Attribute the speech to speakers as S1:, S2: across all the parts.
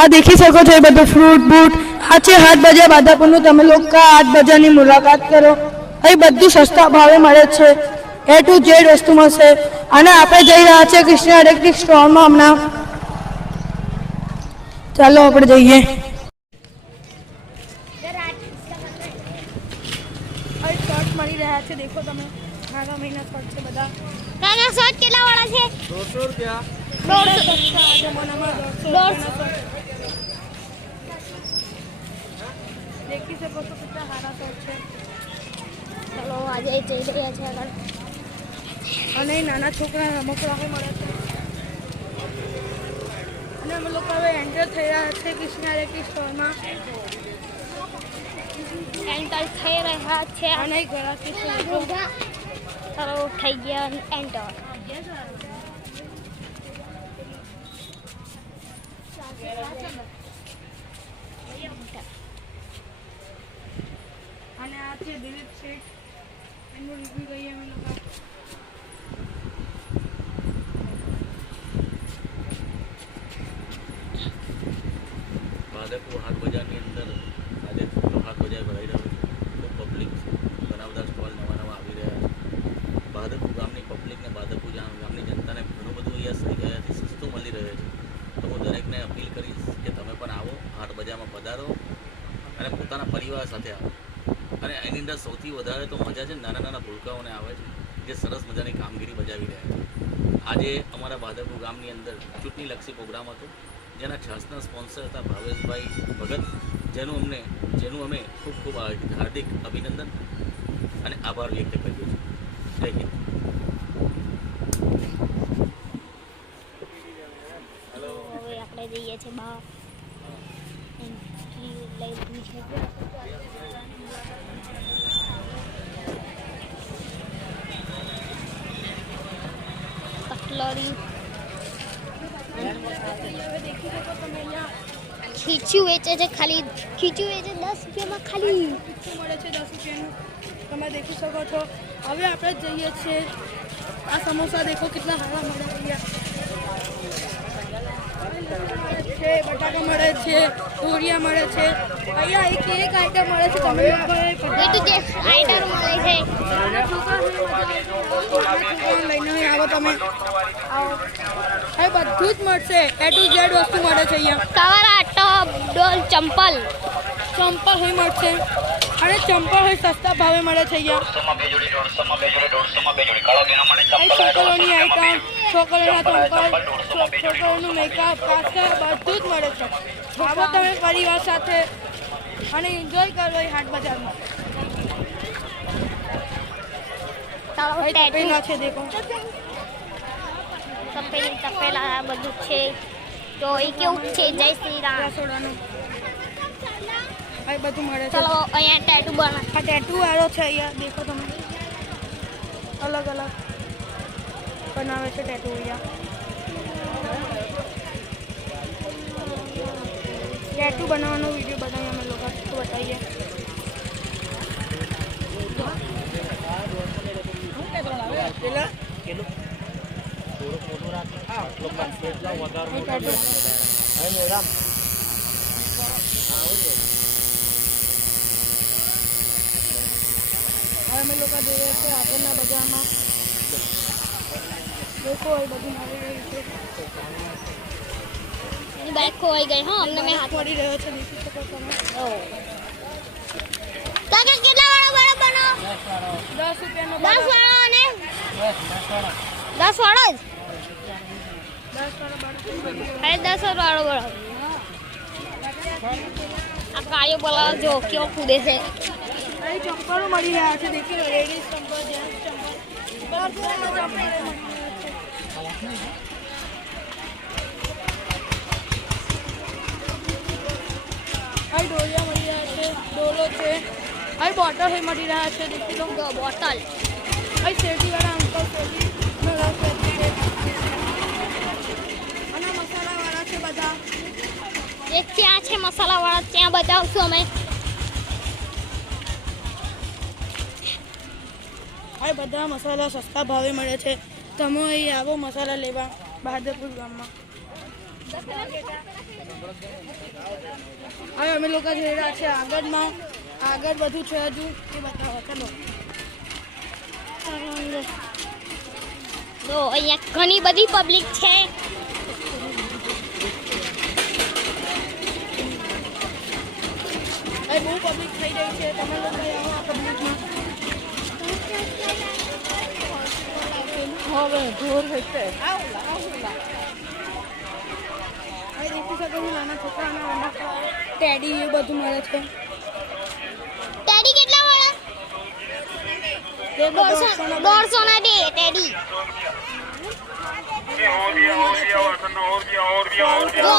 S1: આ દેખી શકો છો એ બધું ફ્રૂટ બૂટ આ છે હાટ બજાર બાધાપુરનું. તમે લોકો હાટ બજારની મુલાકાત કરો. અહીં બધું સસ્તા ભાવે મળે છે. એ ટુ ઝેડ વસ્તુ મળશે. અને આપણે જઈ રહ્યા છીએ કૃષ્ણ ઇલેક્ટ્રિક સ્ટોરમાં હમણાં. ચાલો આપણે જઈએ. મળી રહ્યા છે. દેખો તમે. નાના મહિના શર્ટ છે બધા.
S2: કાકા શર્ટ કેટલા વાળા છે?
S3: 200 રૂપિયા.
S1: દેખી શકો છો કેટલા સારા શર્ટ છે
S2: ચલો આજે જઈ રહ્યા છે આગળ
S1: અને નાના છોકરા રમકડા મળે છે. અને અમે લોકો હવે એન્ટર થઈ રહ્યા છે કૃષ્ણ ઇલેક્ટ્રિક સ્ટોરમાં
S2: એન્ટર થઈ રહ્યા છે.
S1: અને ઘરાકી
S2: ચલો થઈ ગયા. એન્ટર
S1: અને આ છે દિલીપ શેઠ. એનું રિવ્યુ કહીએ અમે લોકો.
S3: ભાદરપુર હાટ બજારની અંદર આજે હાટ બજાર ભરાઈ રહ્યો છે ખૂબ પબ્લિક ઘણા બધા સ્ટોલ નવા નવા આવી રહ્યા છે ભાદરપુર ગામની પબ્લિકને ભાદરપુર ગામ- ગામની જનતાને ઘણું બધું અહીંયા અહીંયાથી સસ્તું મળી રહે છે તો હું દરેકને અપીલ કરીશ કે તમે પણ આવો હાટ બજારમાં પધારો અને પોતાના પરિવાર સાથે આવે. અને એની અંદર સૌથી વધારે તો મજા છે નાના નાના ભૂલકાઓને આવે છે, જે સરસ મજાની કામગીરી બજાવી રહ્યા છે. આજે અમારા ભાદરપુર ગામની અંદર ચૂંટણીલક્ષી પ્રોગ્રામ હતો, જેના છાસના સ્પોન્સર હતા ભાવેશભાઈ ભગત, જેનું અમને, જેનું અમે ખૂબ ખૂબ હાર્દિક અભિનંદન અને આભાર વ્યક્ત કર્યો છે જય હિન્દ.
S2: આપણે જઈએ છીએ બહાર એન્ટ્રી લઈ લીધી છે કટલરી ખીચું વેચે છે ખાલી ખીચું વેચે દસ રૂપિયામાં ખાલી
S1: શું મળે છે દસ રૂપિયાનું તમે દેખી શકો છો હવે આપણે જઈએ છીએ આ સમોસા દેખો કેટલા સારા મળે અહીંયા છે બટાકા મળે છે તોરિયા મળે છે. અહીંયા એક એક આઈટમ મળે છે તમે
S2: તો જે આઈટમ મળે છે.
S1: લઈને આવો તમે આવો બધું જ મળશે. એ ટુ ઝેડ વસ્તુ મળે છે અહીંયા.
S2: કવરા ટોપ ડોલ ચંપલ.
S1: ચંપલ હોય મળશે. અને ચંપલ હોય સસ્તા ભાવે મળે છે છોકરોની આઈટમ છોકરીના ચંપલ છોકરોનું મેકઅપ કાસ્કા બધું જ મળે છે. આવો તમે પરિવાર સાથે અને એન્જોય કરો એ હાટ બજારમાં. છે દેખો.
S2: તપેલી બધું છે. તો એ કેવું છે? જય શ્રી રામ.
S1: રસોડાનું અહીં બધું મળે છે
S2: ચલો અહીંયા ટેટુ બના
S1: આ ટેટુ વાળો છે અહીંયા દેખો તમે અલગ અલગ બનાવે છે ટેટુ અહીંયા ટેટુ બનાવવાનો વીડિયો બનાવીએ અમે લોકો તો બતાવીએ અહીં ટેટુ. હવે અમે લોકો જોઈએ છીએ આગળના બજારમાં. લોકો હોય બધું મળી રહ્યું છે.
S2: એની ખોવાઈ ગઈ હા અમને મેં હાથ
S1: મળી રહ્યો છે દેખી શકો તમે
S2: કાકા કેટલા વાળો વાળો બનાવો
S1: દસ રૂપિયાનો
S2: દસ
S1: બરાબર.
S2: વાળો અને? દસ વાળો. જ?
S1: દસ વાળો
S2: આ કાળિયો બોલાવો જો કેવો કૂદે છે.
S1: અહીં ચંપલો મળી રહ્યા છે દેખી લો લેડીઝ ચંપલ જેન્ટ્સ ચંપલ. બધા. અહીં ડોલિયા મળી રહ્યા છે. ડોલો છે અહીં બોટલ મળી રહ્યા છે દેખી લો.
S2: બોટલ
S1: અહીં શેરડીવાળા અંકલ શેરડી. મસાલાવાળા છે બધા.
S2: એક ત્યાં છે મસાલા વાળા ત્યાં બતાવશું અમે.
S1: આ બધા મસાલા સસ્તા ભાવે મળે છે. તમે અહીં આવો મસાલા લેવા બહાદરપુર ગામમાં. હવે અમે લોકો જઈ રહ્યા છે આગળમાં. આગળ બધું છે હજુ. એ બતાવો ચલો.
S2: તો અહીંયા ઘણી બધી પબ્લિક છે.
S1: અહીં બહુ પબ્લિક થઈ ગઈ છે. તમે લોકો આવો આ પબ્લિકમાં હવે જોર હશે અહીં દેખી શકો છો નાના છોકરાના રમકડા ટેડી એ બધું મળે છે
S2: ટેડી કેટલા વાળા
S1: એ બધું
S2: દોઢસો દોઢસો ના બે ટેડી જો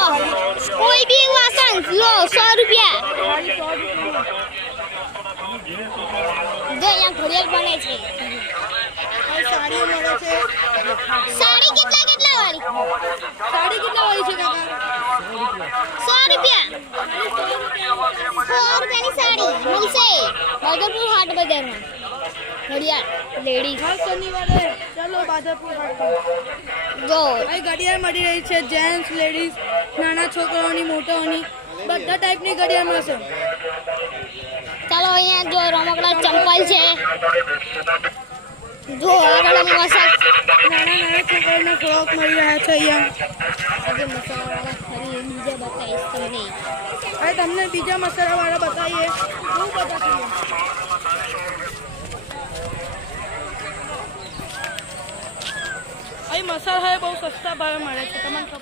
S2: કોઈ બી વાસણ લો સો રૂપિયા જો અહીંયા છે.
S1: મળે છે.
S2: સાડી કેટલા કેટલા વાળી?
S1: સાડી કેટલા વાળી છે કાકા
S2: સો રૂપિયા. સો રૂપિયાની સાડી. મળશે બાદરપુર હાટ બજારમાં. ઘડિયાળ
S1: શનિવારે. ચલો બાદરપુર હાટ.
S2: જો.
S1: અહીં ઘડિયાળ મળી રહી છે. જેન્ટ્સ લેડીઝ નાના છોકરાઓની મોટાઓની. બધા ટાઈપની ઘડિયાળ મળશે.
S2: રમકડા ચંપલ છે. જો આગળ મસા
S1: નાના નાના છોકરાઓના ફ્રોક મળી રહ્યા છે અહીંયા
S2: આજે મસાલાવાળા ખરી બીજા બતાવીશ તમને
S1: હવે તમને બીજા મસાલાવાળા બતાવીએ. બહુ બધા છે. અહીં મસાલા બહુ સસ્તા ભાવે મળે છે તમને